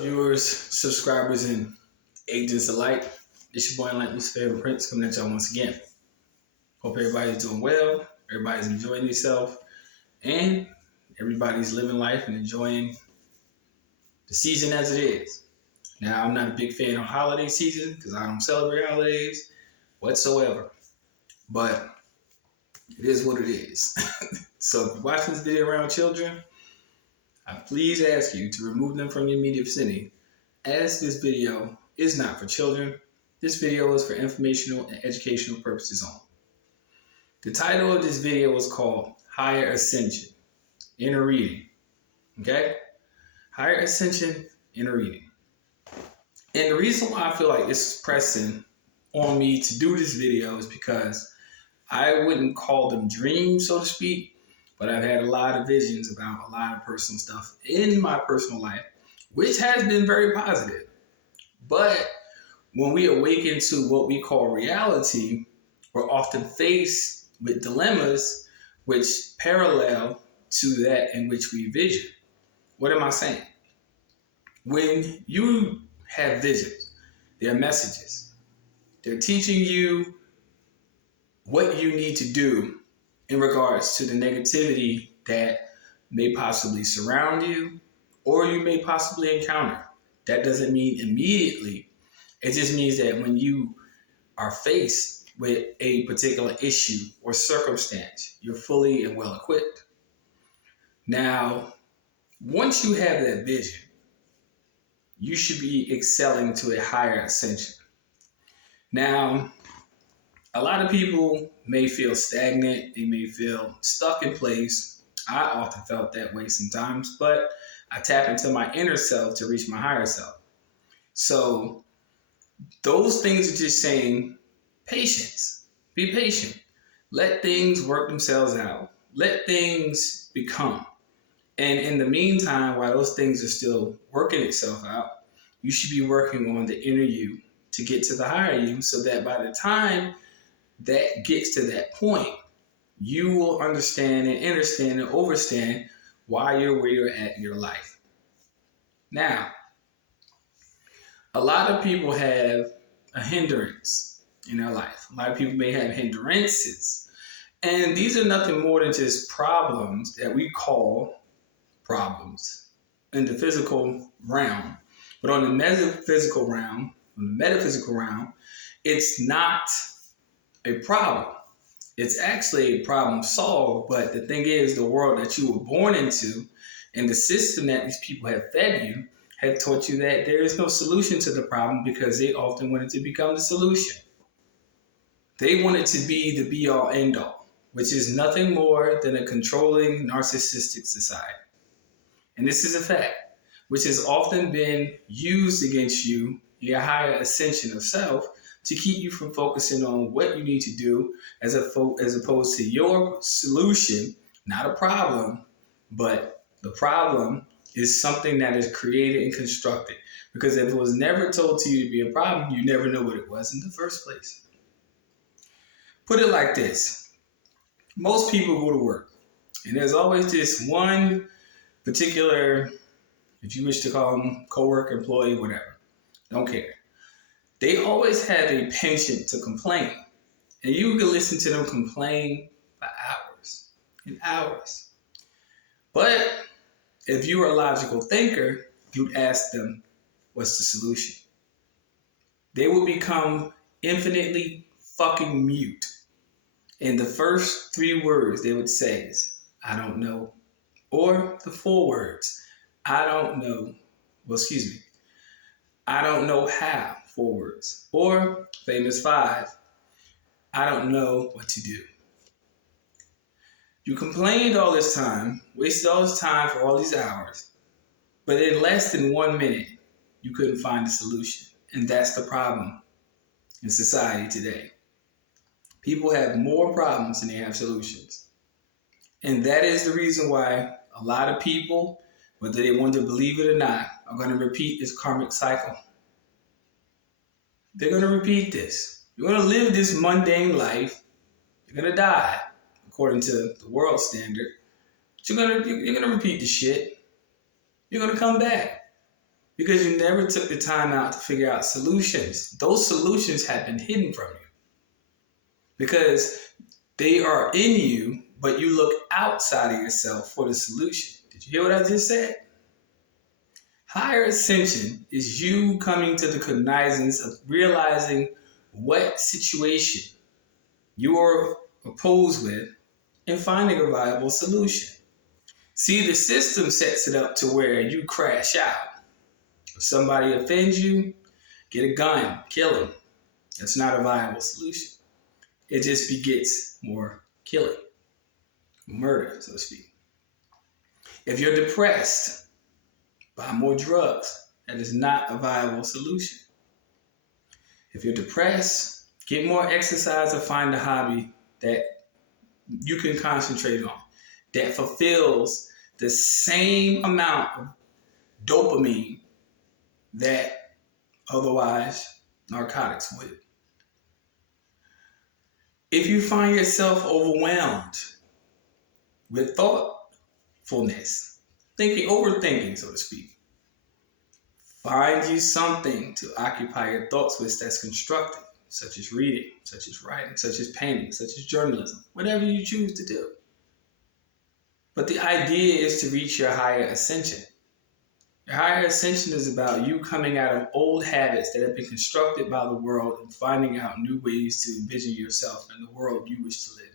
Viewers, subscribers, and agents alike. It's your boy Enlightened Luciferian Prince coming at y'all once again. Hope everybody's doing well, everybody's enjoying themselves, and everybody's living life and enjoying the season as it is. Now, I'm not a big fan of holiday season because I don't celebrate holidays whatsoever, but it is what it is. So if you're watching this video around children, I please ask you to remove them from your immediate vicinity, as this video is not for children. This video is for informational and educational purposes only. The title of this video is called Higher Ascension, Inner Reading. Okay? Higher Ascension, Inner Reading. And the reason why I feel like this is pressing on me to do this video is because I wouldn't call them dreams, so to speak, but I've had a lot of visions about a lot of personal stuff in my personal life, which has been very positive. But when we awaken to what we call reality, we're often faced with dilemmas which parallel to that in which we vision. What am I saying? When you have visions, they're messages. They're teaching you what you need to do in regards to the negativity that may possibly surround you or you may possibly encounter. That doesn't mean immediately. It just means that when you are faced with a particular issue or circumstance, you're fully and well equipped. Now, once you have that vision, you should be excelling to a higher ascension. Now, a lot of people may feel stagnant. They may feel stuck in place. I often felt that way sometimes, but I tap into my inner self to reach my higher self. So those things are just saying patience. Be patient. Let things work themselves out. Let things become. And in the meantime, while those things are still working itself out, you should be working on the inner you to get to the higher you, so that by the time that gets to that point, you will understand and understand and overstand why you're where you're at in your life. Now, a lot of people have a hindrance in their life. A lot of people may have hindrances. And these are nothing more than just problems that we call problems in the physical realm. But on the metaphysical realm, it's not a problem. It's actually a problem solved, but the thing is, the world that you were born into and the system that these people have fed you have taught you that there is no solution to the problem, because they often wanted to become the solution. They wanted to be the be-all, end-all, which is nothing more than a controlling, narcissistic society. And this is a fact, which has often been used against you, your higher ascension of self, to keep you from focusing on what you need to do as opposed to your solution, not a problem, but the problem is something that is created and constructed. Because if it was never told to you to be a problem, you never know what it was in the first place. Put it like this. Most people go to work, and there's always this one particular, if you wish to call them coworker, employee, whatever, don't care. They always have a penchant to complain. And you can listen to them complain for hours and hours. But if you were a logical thinker, you'd ask them, what's the solution? They will become infinitely fucking mute. And the first 3 words they would say is, I don't know. Or the 4 words, I don't know. I don't know how. 4 words. Or famous 5, I don't know what to do. You complained all this time, wasted all this time for all these hours, but in less than 1 minute, you couldn't find a solution. And that's the problem in society today. People have more problems than they have solutions. And that is the reason why a lot of people, whether they want to believe it or not, are going to repeat this karmic cycle. They're going to repeat this. You're going to live this mundane life. You're going to die, according to the world standard. But you're going to repeat the shit. You're going to come back. Because you never took the time out to figure out solutions. Those solutions have been hidden from you. Because they are in you, but you look outside of yourself for the solution. Did you hear what I just said? Higher ascension is you coming to the cognizance of realizing what situation you are opposed with and finding a viable solution. See, the system sets it up to where you crash out. If somebody offends you, get a gun, kill them. That's not a viable solution. It just begets more killing, murder, so to speak. If you're depressed, buy more drugs. That is not a viable solution. If you're depressed, get more exercise or find a hobby that you can concentrate on that fulfills the same amount of dopamine that otherwise narcotics would. If you find yourself overwhelmed with thoughtfulness, overthinking, so to speak, find you something to occupy your thoughts with that's constructive, such as reading, such as writing, such as painting, such as journalism, whatever you choose to do. But the idea is to reach your higher ascension. Your higher ascension is about you coming out of old habits that have been constructed by the world and finding out new ways to envision yourself in the world you wish to live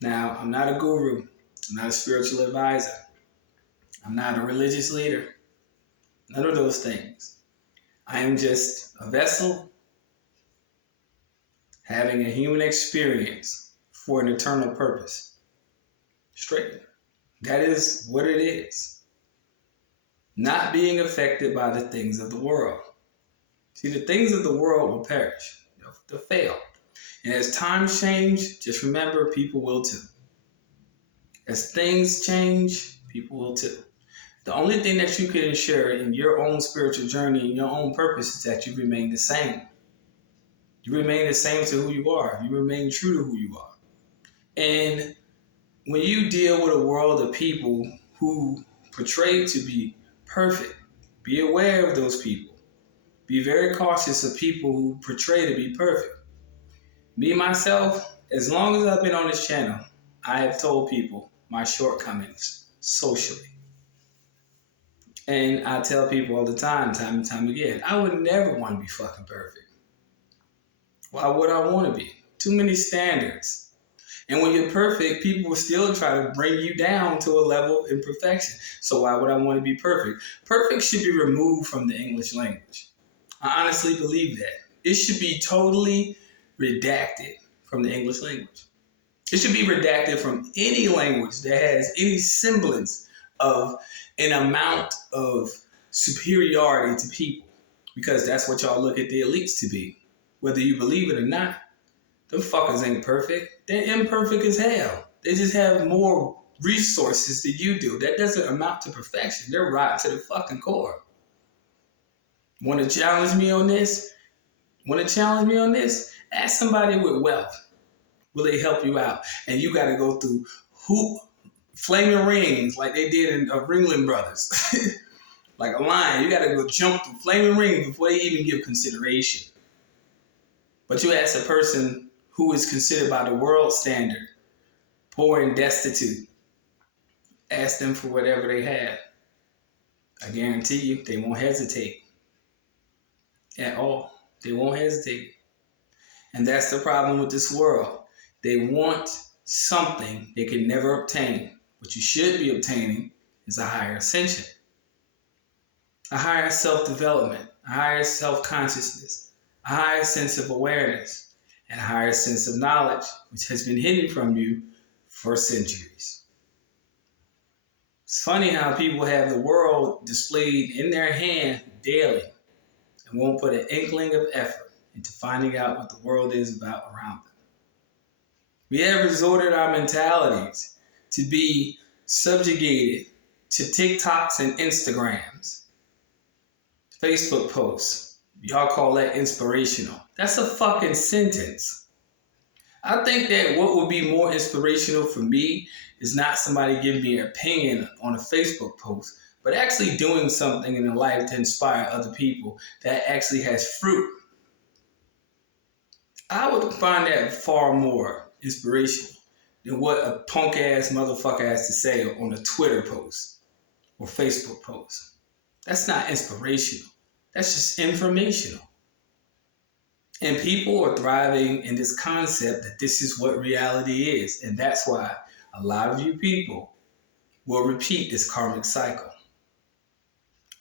in. Now, I'm not a guru. I'm not a spiritual advisor. I'm not a religious leader. None of those things. I am just a vessel having a human experience for an eternal purpose. Straight. That is what it is. Not being affected by the things of the world. See, the things of the world will perish. They'll fail. And as times change, just remember people will too. As things change, people will too. The only thing that you can ensure in your own spiritual journey and your own purpose is that you remain the same. You remain the same to who you are. You remain true to who you are. And when you deal with a world of people who portray to be perfect, be aware of those people. Be very cautious of people who portray to be perfect. Me, myself, as long as I've been on this channel, I have told people my shortcomings socially. And I tell people all the time and time again, I would never want to be fucking perfect. Why would I want to be? Too many standards. And when you're perfect, people will still try to bring you down to a level of imperfection. So why would I want to be perfect? Perfect should be removed from the English language. I honestly believe that. It should be totally redacted from the English language. It should be redacted from any language that has any semblance of an amount of superiority to people. Because that's what y'all look at the elites to be. Whether you believe it or not. Them fuckers ain't perfect. They're imperfect as hell. They just have more resources than you do. That doesn't amount to perfection. They're rotten to the fucking core. Want to challenge me on this? Ask somebody with wealth. Will they help you out? And you got to go through flaming rings like they did in Ringling Brothers. Like a lion. You got to go jump through flaming rings before they even give consideration. But you ask a person who is considered by the world standard poor and destitute, ask them for whatever they have. I guarantee you they won't hesitate at all. They won't hesitate. And that's the problem with this world. They want something they can never obtain. What you should be obtaining is a higher ascension, a higher self-development, a higher self-consciousness, a higher sense of awareness, and a higher sense of knowledge, which has been hidden from you for centuries. It's funny how people have the world displayed in their hand daily and won't put an inkling of effort into finding out what the world is about around them. We have resorted our mentalities to be subjugated to TikToks and Instagrams, Facebook posts. Y'all call that inspirational. That's a fucking sentence. I think that what would be more inspirational for me is not somebody giving me an opinion on a Facebook post, but actually doing something in their life to inspire other people that actually has fruit. I would find that far more inspirational than what a punk ass motherfucker has to say on a Twitter post or Facebook post. That's not inspirational. That's just informational. And people are thriving in this concept that this is what reality is. And that's why a lot of you people will repeat this karmic cycle.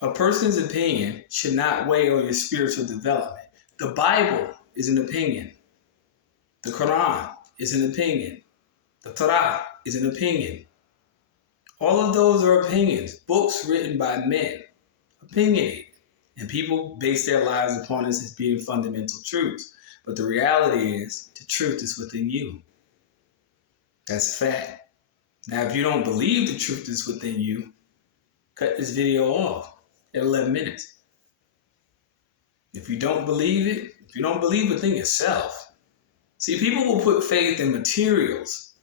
A person's opinion should not weigh on your spiritual development. The Bible is an opinion. The Quran is an opinion. The Torah is an opinion. All of those are opinions. Books written by men. Opinionated. And people base their lives upon this as being fundamental truths. But the reality is, the truth is within you. That's a fact. Now, if you don't believe the truth is within you, cut this video off at 11 minutes. If you don't believe it, if you don't believe within yourself. See, people will put faith in materials,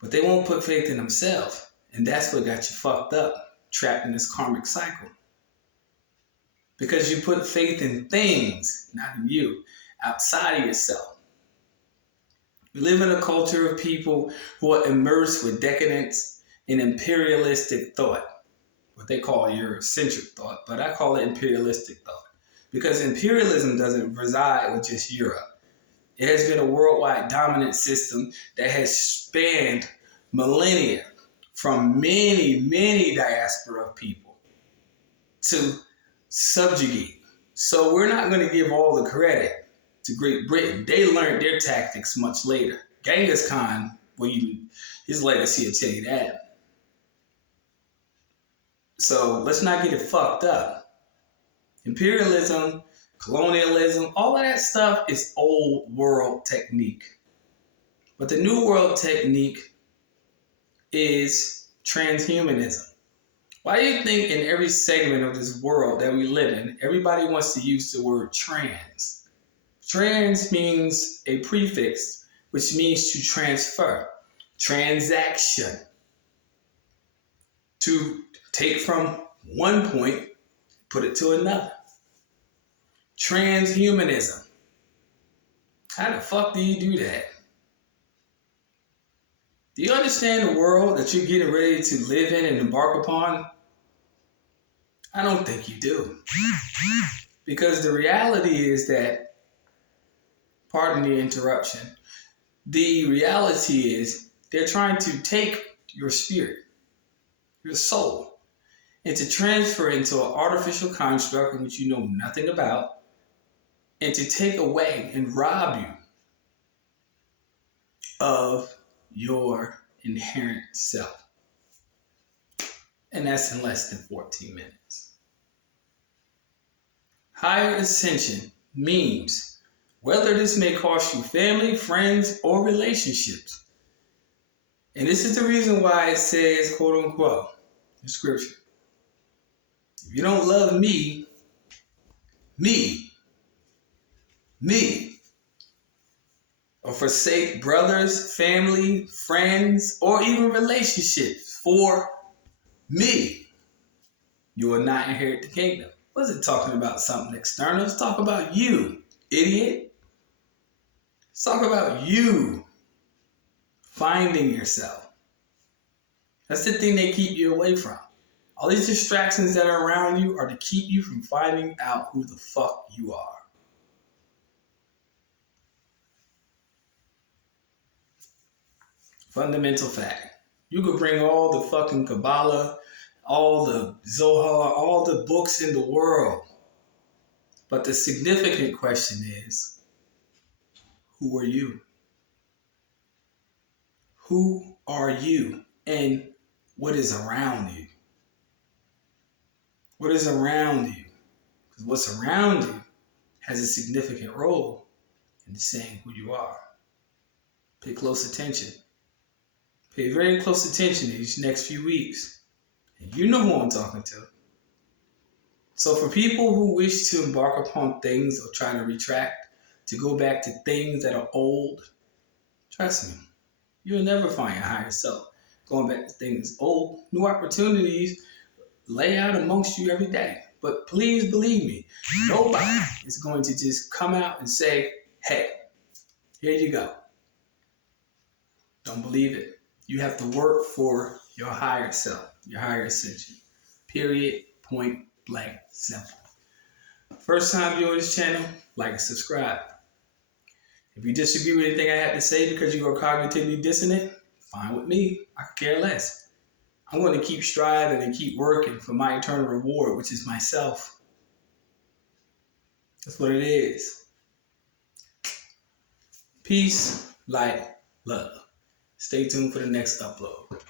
but they won't put faith in themselves. And that's what got you fucked up, trapped in this karmic cycle. Because you put faith in things, not in you, outside of yourself. We live in a culture of people who are immersed with decadence and imperialistic thought. What they call Eurocentric thought, but I call it imperialistic thought. Because imperialism doesn't reside with just Europe. It has been a worldwide dominant system that has spanned millennia from many, many diaspora people to subjugate. So we're not going to give all the credit to Great Britain. They learned their tactics much later. Genghis Khan, his legacy will tell you that. So let's not get it fucked up. Imperialism, colonialism, all of that stuff is old world technique. But the new world technique is transhumanism. Why do you think in every segment of this world that we live in, everybody wants to use the word trans? Trans means a prefix, which means to transfer, transaction, to take from one point, put it to another. Transhumanism. How the fuck do you do that? Do you understand the world that you're getting ready to live in and embark upon? I don't think you do. Because the reality is that, pardon the interruption, the reality is they're trying to take your spirit, your soul, and to transfer into an artificial construct in which you know nothing about, and to take away and rob you of your inherent self. And that's in less than 14 minutes. Higher ascension means whether this may cost you family, friends, or relationships. And this is the reason why it says, quote unquote, in scripture, if you don't love me, or forsake brothers, family, friends, or even relationships for me, you will not inherit the kingdom. Was it talking about something external? Let's talk about you, idiot. Let's talk about you finding yourself. That's the thing they keep you away from. All these distractions that are around you are to keep you from finding out who the fuck you are. Fundamental fact. You could bring all the fucking Kabbalah, all the Zohar, all the books in the world. But the significant question is, who are you? Who are you? And what is around you? What is around you? Because what's around you has a significant role in saying who you are. Pay close attention. Pay very close attention these next few weeks. And you know who I'm talking to. So for people who wish to embark upon things or try to retract, to go back to things that are old, trust me, you'll never find your higher self. Going back to things old, new opportunities lay out amongst you every day. But please believe me, nobody is going to just come out and say, hey, here you go. Don't believe it. You have to work for your higher self, your higher ascension. Period. Point blank. Simple. First time viewing this channel, like and subscribe. If you disagree with anything I have to say because you are cognitively dissonant, fine with me. I could care less. I'm going to keep striving and keep working for my eternal reward, which is myself. That's what it is. Peace, light, love. Stay tuned for the next upload.